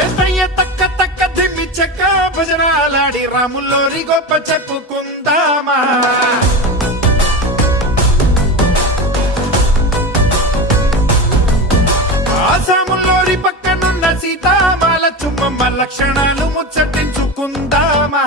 ఏస్తయ్య తక్క తక్క దిమ్మి చెక్క భజనాలాడి రాముల్లోరి గొప్ప చెప్పుకుందామా. ఆసాముల్లోరి పక్కనున్న సీతామాల చుమ్మమ్మ లక్షణాలు ముచ్చటించుకుందామా.